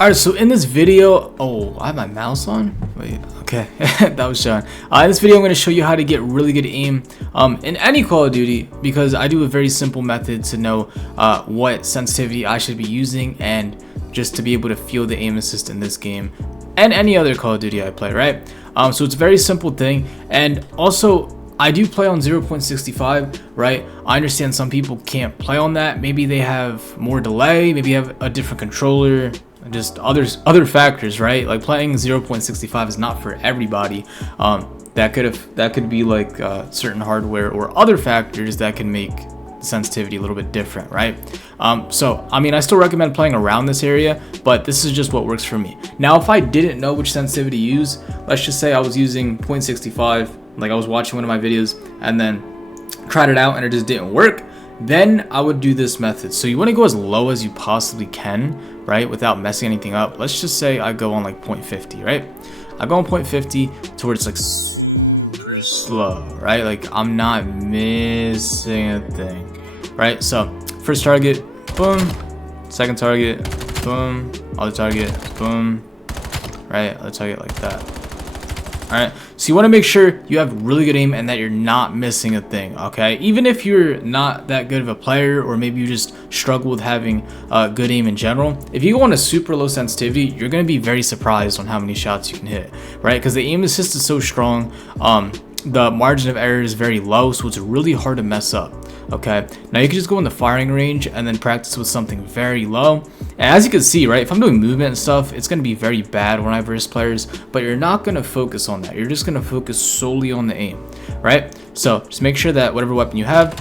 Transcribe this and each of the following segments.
Alright, so in this video, oh, I have my mouse on? Wait, okay, that was showing. In this video, I'm going to show you how to get really good aim in any Call of Duty, because I do a very simple method to know what sensitivity I should be using, and just to be able to feel the aim assist in this game and any other Call of Duty I play, right? So it's a very simple thing, and also I do play on 0.65, right? I understand some people can't play on that. Maybe they have more delay, maybe have a different controller, just other factors, right? Like playing 0.65 is not for everybody. That could be like certain hardware or other factors that can make sensitivity a little bit different, right? So I mean, I still recommend playing around this area, but this is just what works for me. Now, if I didn't know which sensitivity to use, let's just say I was using 0.65, like I was watching one of my videos and then tried it out and it just didn't work, then I would do this method. So you want to go as low as you possibly can, right, without messing anything up. Let's just say I go on like 0.50, right? I go on 0.50 to where it's like slow, right? Like I'm not missing a thing, right? So first target, boom. Second target, boom. Other target, boom. Right? Other target like that. Alright, so you want to make sure you have really good aim and that you're not missing a thing, okay? Even if you're not that good of a player, or maybe you just struggle with having good aim in general, if you go on a super low sensitivity, you're going to be very surprised on how many shots you can hit, right? Because the aim assist is so strong, the margin of error is very low, so it's really hard to mess up. Okay, now you can just go in the firing range and then practice with something very low. And as you can see, right, if I'm doing movement and stuff, it's going to be very bad when I verse players, but you're not going to focus on that. You're just going to focus solely on the aim, right? So just make sure that whatever weapon you have,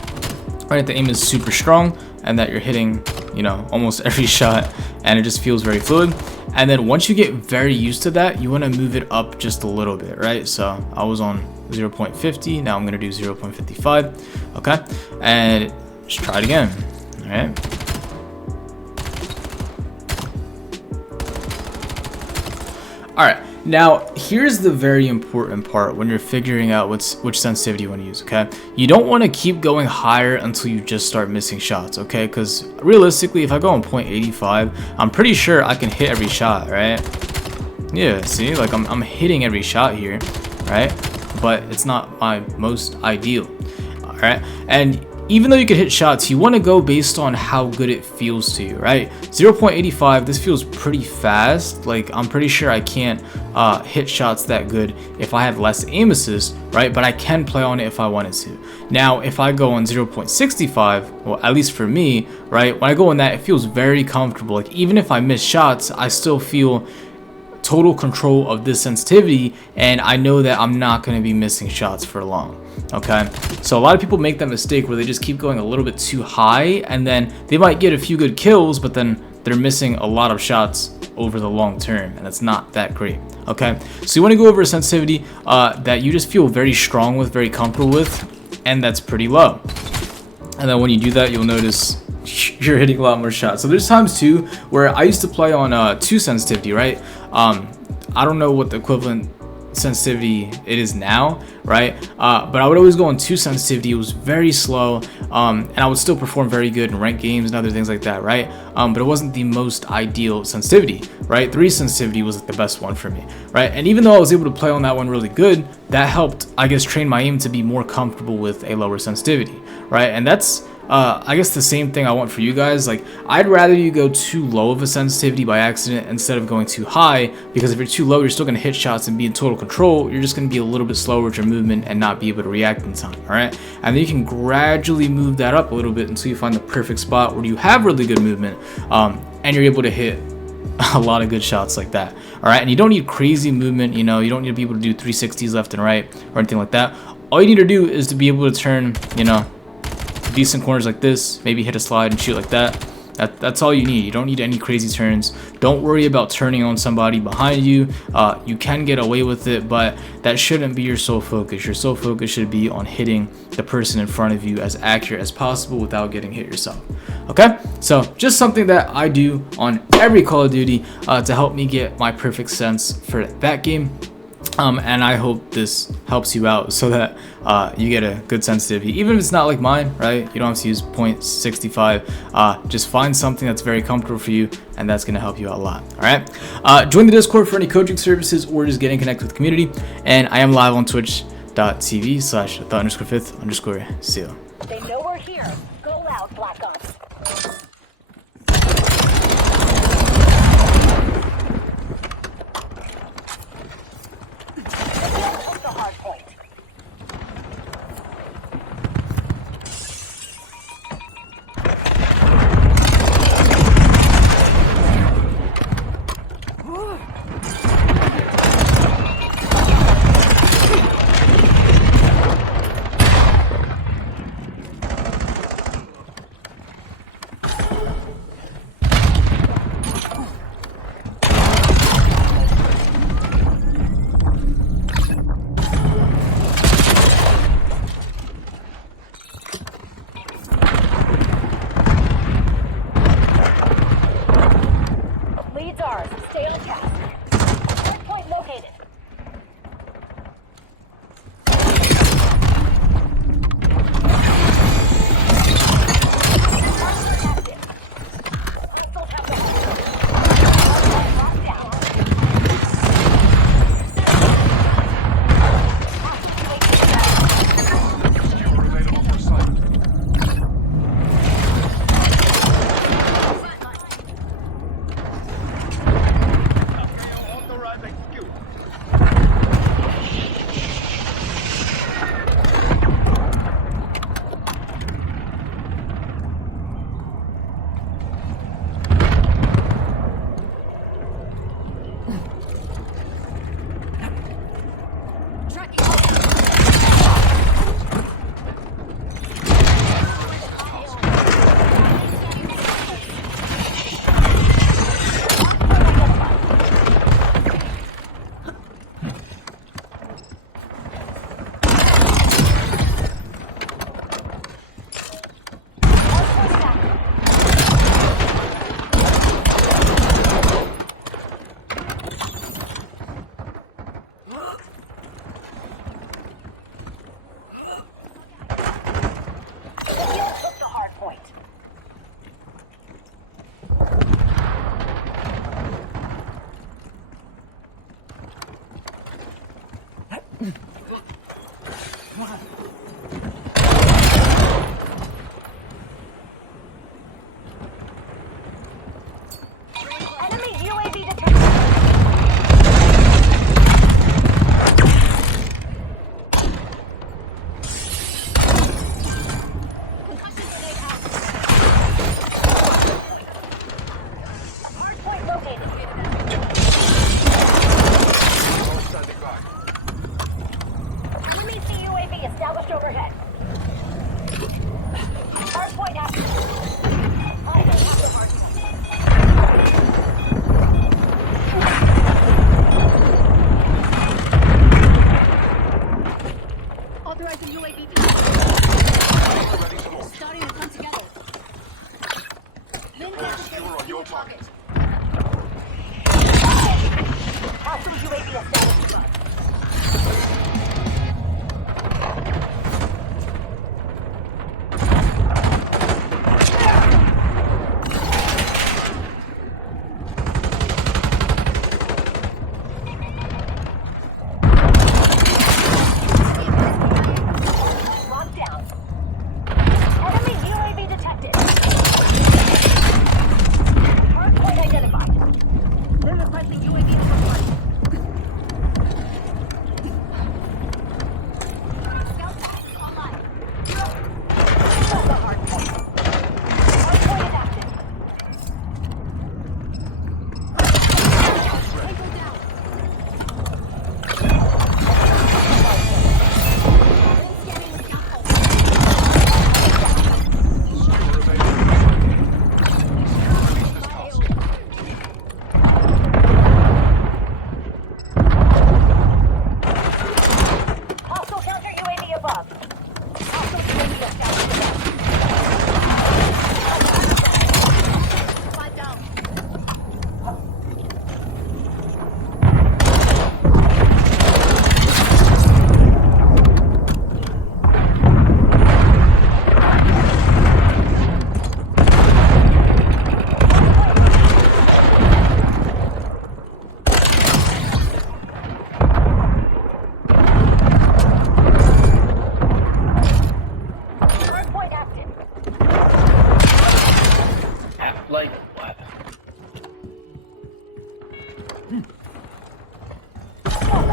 right, the aim is super strong and that you're hitting, you know, almost every shot, and it just feels very fluid. And then once you get very used to that, you want to move it up just a little bit, right? So I was on 0.50, now I'm going to do 0.55, okay? And just try it again, all right? All right, now here's the very important part when you're figuring out which sensitivity you want to use, okay? You don't want to keep going higher until you just start missing shots, okay? Because realistically, if I go on 0.85, I'm pretty sure I can hit every shot, right? Yeah, see, like I'm hitting every shot here, right? But it's not my most ideal, all right? And even though you can hit shots, you want to go based on how good it feels to you, right? 0.85, this feels pretty fast. Like I'm pretty sure I can't hit shots that good if I have less aim assist, right? But I can play on it if I wanted to. Now, if I go on 0.65, well, at least for me, right? When I go on that, it feels very comfortable. Like even if I miss shots, I still feel total control of this sensitivity, and I know that I'm not going to be missing shots for long. Okay, so a lot of people make that mistake where they just keep going a little bit too high, and then they might get a few good kills, but then they're missing a lot of shots over the long term, and it's not that great. Okay, so you want to go over a sensitivity that you just feel very strong with, very comfortable with, and that's pretty low. And then when you do that, you'll notice you're hitting a lot more shots. So there's times too where I used to play on 2 sensitivity, right? I don't know what the equivalent sensitivity it is now, right? But I would always go on 2 sensitivity. It was very slow, and I would still perform very good in ranked games and other things like that, right? But it wasn't the most ideal sensitivity, right? 3 sensitivity was like the best one for me, right? And even though I was able to play on that one really good, that helped, I guess, train my aim to be more comfortable with a lower sensitivity, right? And that's I guess the same thing I want for you guys. Like I'd rather you go too low of a sensitivity by accident instead of going too high, because if you're too low, you're still going to hit shots and be in total control. You're just going to be a little bit slower with your movement and not be able to react in time, all right? And then you can gradually move that up a little bit until you find the perfect spot where you have really good movement, and you're able to hit a lot of good shots like that, all right? And you don't need crazy movement, you know, you don't need to be able to do 360s left and right or anything like that. All you need to do is to be able to turn, you know, decent corners like this, maybe hit a slide and shoot like that. That's all you need. You don't need any crazy turns. Don't worry about turning on somebody behind you. You can get away with it, but that shouldn't be your sole focus. Your sole focus should be on hitting the person in front of you as accurate as possible without getting hit yourself. Okay, so just something that I do on every Call of Duty to help me get my perfect sense for that game. And I hope this helps you out so that you get a good sensitivity, even if it's not like mine, right? You don't have to use 0.65. Just find something that's very comfortable for you, and that's going to help you out a lot. All right. Join the Discord for any coaching services or just getting connected with the community. And I am live on twitch.tv/the_5th_seal. They know we're here. Go out, Black Ops. Took the hard point.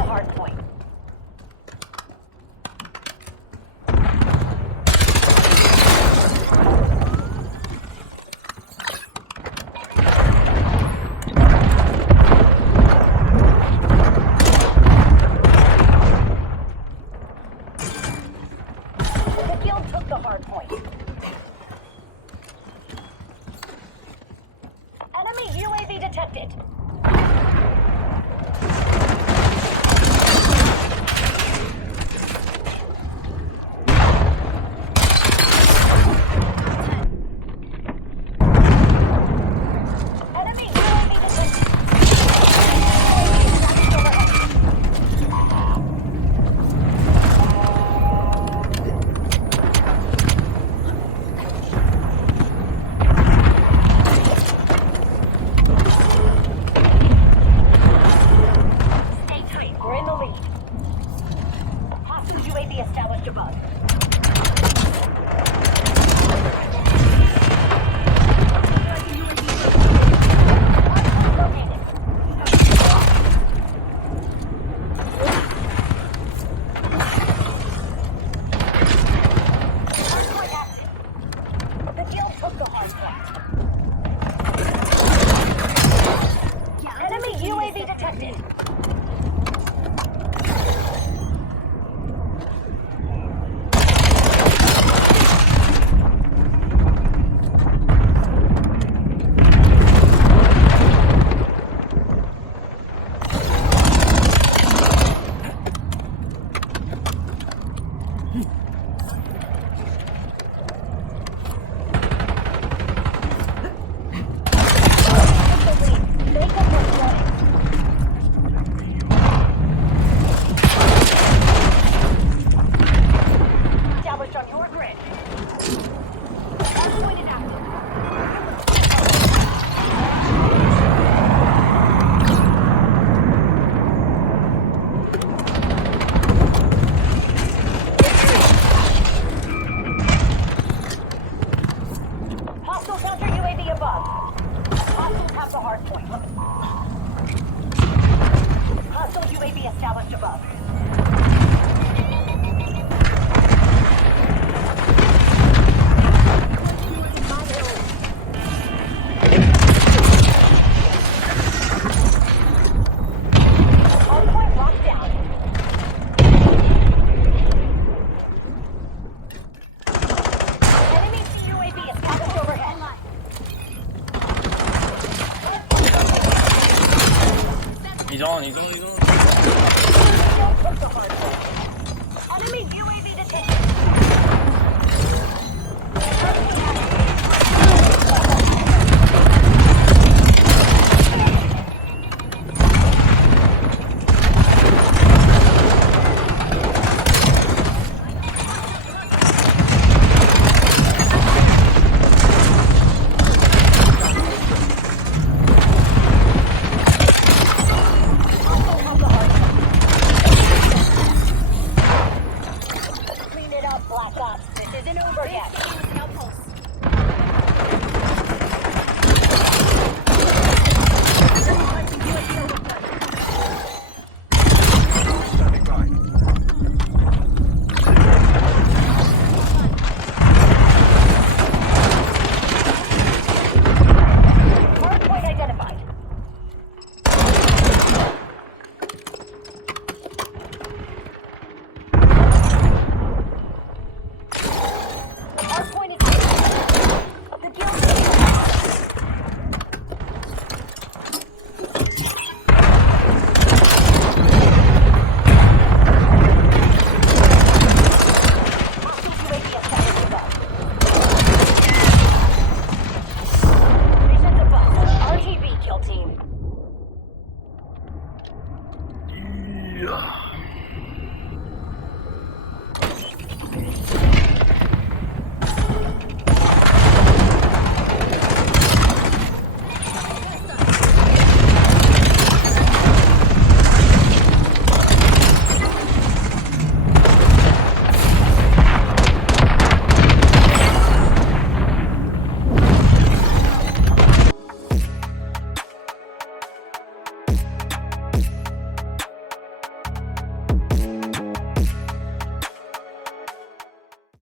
hard point. The guild took the hard point. Enemy UAV detected. Enemy UAV detected. Stay tight. We're in the lead. Hostage UAV established above. Located. Hardpoint active. The guild took the hardpoint. Enemy UAV detected. Established on your grid. Hardpoint is active. Hostile counter UAV above. Hostiles have the hard point. Hostile UAV established above. Hardpoint locked down. Enemy UAV established overhead. He's on. Took the hard point.